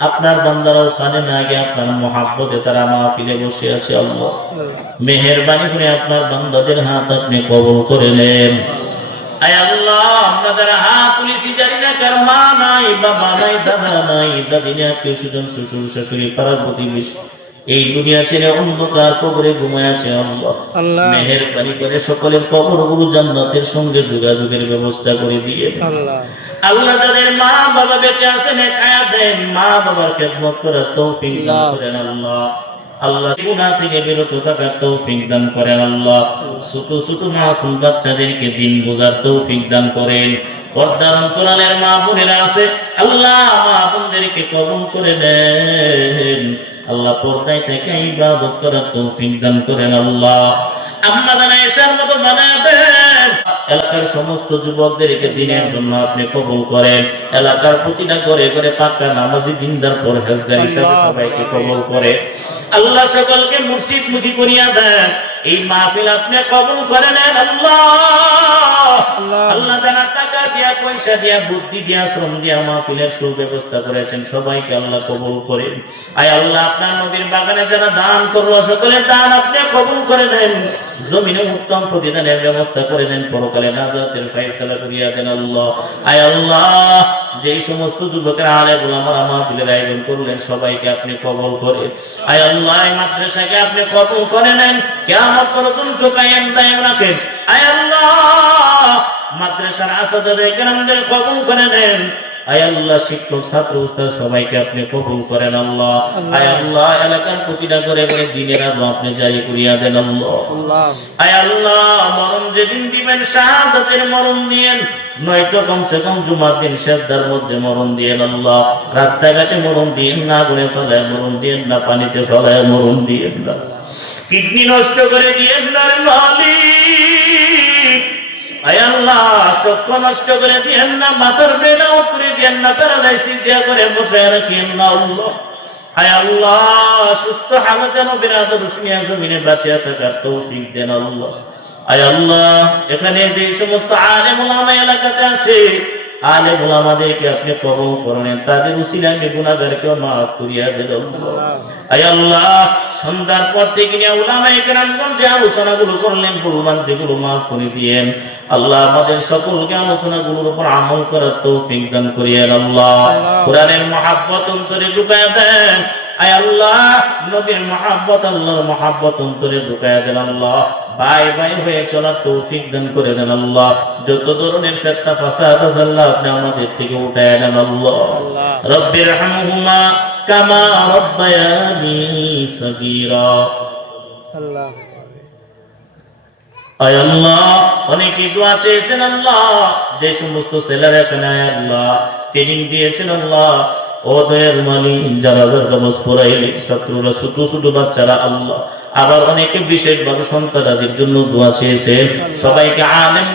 আপনার বান্দারা ওখানে না গিয়ে আপনার মহাব্বতে তারা মাহফিলে বসে আছে আল্লাহ। মেহেরবানি করে আপনার বান্দাদের হাত আপনি কবল করে নেন। আল্লাহ, আমরা যারা হাত তুলেছি জানি না কার মা নাই, বাবা নাই, দাদা নাই, দাদি না শ্বশুর শাশুড়ি, পাড়ার এই দুনিয়া ছেড়ে অন্ধকার কবরে ঘুমায় আছে আল্লাহ। মেহেরবানি করে সকলের কবরগুলো জান্নাতের সঙ্গে যোগাযোগের ব্যবস্থা করে দিয়ে আল্লাহ। আল্লাহ যাদের মা বাবা বেঁচে আছেন খায়া দেন মা বাবার খেদমত করার তৌফিক দান করেন আল্লাহ। আল্লাহ গুনাহ থেকে বিরত থাকার তৌফিক দান করেন আল্লাহ। ছোট ছোট মাসুম বাচ্চাদেরকে দিন বোঝার তৌফিক দান করেন। পর্দার অন্তরালের মা বোনেরা আছে আল্লাহ মা বোনদেরকে কবুল করে দেন আল্লাহ পর্দায় থেকে ইবাদত করার তৌফিক দান করেন আল্লাহ। আম্মা জানা এসার মতো বানায় দেন এলাকার সমস্ত যুবকদেরকে দিনের জন্য আপনি কবুল করেন। এলাকার প্রতিটা করে করে পাক্কা নামাজি দিনদার পর হেজগার হিসাবে সবাইকে কবুল করে। আল্লাহ সকলকে মুর্শিদ মুখী করিয়া দেন। এই মাহফিল আপনি কবুল করে নেন আল্লাহ। আল্লাহ। যারা টাকা দিয়া, পয়সা দিয়া, বুদ্ধি দিয়া, শ্রম দিয়া মাহফিলের সুব্যবস্থা করেছেন। সবাইকে আল্লাহ কবুল করে আল্লাহ, আপনার নদীর বাগানে যারা দান করল দান আপনি কবুল করে দেন জমিনে উত্তম প্রতিদানের ব্যবস্থা করে দেন পরকালে নাজাতের ফাইসালা করিয়া দেন আল্লাহ। আল্লাহ, যেই সমস্ত যুবকের আলে গোলামারা মাহফিলের আয়োজন করলেন, সবাইকে আপনি কবল করে আয় আল্লাহ মাদ্রাসাকে আপনি কবল করে নেন। কেমন পর্যন্ত কায়েম দায়েম রাখেন। আয় আল্লাহ। মাদ্রাসার আসাদাদের কেরামদের কবল করে নেন। আয় আল্লাহ শিক্ষক ছাত্র উস্তাদ সবাইকে আপনি কবুল করেন আল্লাহ। আয় আল্লাহ এলাকার প্রতিটা করে করে দিনের আলো আপনি জারি করিয়া দেন আল্লাহ। আল্লাহ। আয় আল্লাহ মরণ যেদিন দিবেন শাহাদাতের মরণ দিয়েন। নয়তো কমসে কম জুমার দিন শেষদার মধ্যে মরণ আল্লাহ। রাস্তাঘাটে মরণ দিয়েন না গুনে ফেলায় মরণ দিয়েন না পানিতে ফেলায় মরণ দিয়েন না। কিডনি নষ্ট করে না মালিক। আল্লাহ চক্ষু নষ্ট করে দিয়েন না, মাথার বেলা উতরে দিয়েন না প্যারালাইসিস দিয়া করে বসে রাখিয়েন না আল্লাহ। হায় আল্লাহ, সুস্থ হালত যেন বিরাদ রুশনিয়া জমিনে বাঁচিয়া থাকার তৌফিক দেন আল্লাহ। আয় আল্লাহ, এখানে যে সমস্ত আলেম এলাকাতে আছে আলেম গোলামাদেরকে আপনি কবল করেন তাদের উসিলাকে গুণাগারকেও মাফ করিয়া আল্লাহ আয় আল্লাহ সন্ধ্যার পর থেকে নিয়ে উলামায়ে কেরামগণ যে আলোচনাগুলো করলেন ভুলভ্রান্তিগুলো মাফ করে দিয়েন। আল্লাহ আমাদের সকলকে আলোচনাগুলোর উপর আমল করার তৌফিক দান করিয়েন আল্লাহ। কোরআনের মহাব্বত অন্তরে ঢুকায় দেন। আয় আল্লাহ নবীর মহাব্বত আল্লাহর মহাব্বত অন্তরে ঢুকায় দেন আল্লাহ। ভাই ভাই হয়ে চলার তৌফিক দান করে দেন আল্লাহ। যত ধরনের ফেতনা ফাসাদ আছে আল্লাহ আপনি আমাদের থেকে উঠায় দেন আল্লাহ। রব্বির হামহুমা কামা রব্বায়ানি সগীরা। আল্লাহ। আয় আল্লাহ অনেকে দোয়া চেয়েছেন আল্লাহ যে সমস্ত ছেলেরা এখানে আল্লাহ। ট্রেনিং দিয়েছেন আল্লাহ ও দয়ার মালিক, যারা দরগাবস পড়াইলে ছাত্ররা, ছোট ছোট বাচ্চারা, আল্লাহ। আবার অনেকে বিশেষভাবে সন্তানাদের জন্য দোয়া চেয়েছেন সবাইকে আলেম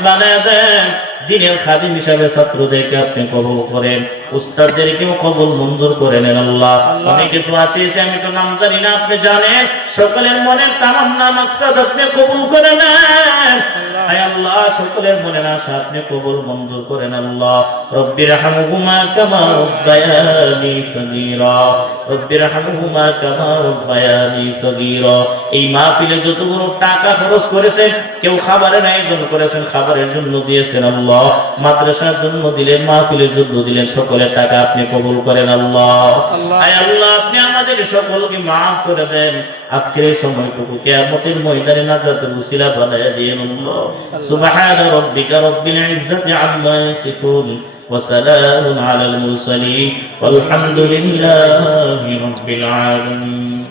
দেন। দিনের খাদিম হিসাবে ছাত্রদেরকে আপনি কবল করেন। উস্তাদদেরকেও কবল মঞ্জুর করে নেন আল্লাহ। অনেকে তো আছে আমি তো নাম জানি না, আপনি জানেন। সকলের মনের তামান্না আপনি কবুল করে নেন। যতগুলো টাকা খরচ করেছেন, কেউ খাবারের আয়োজন করেছেন, খাবারের জন্য দিয়েছেন আল্লাহ। মাদ্রাসার জন্য দিলেন, মাহফিলের জন্য দিলেন সকলের টাকা আপনি কবুল করেন আল্লাহ আয় আল্লাহ আপনি আমাদের সকলকে মাফ করে দেন আজকের এই সময়টুকু কিয়ামতের ময়দানে নাজাতের উসিলা বানায়া দিয়েন আল্লাহ সুবহান রাব্বিকা রব্বিল ইজ্জাতি আম্মা ইয়াসিফুন وسلام على المرسلين والحمد لله رب العالمين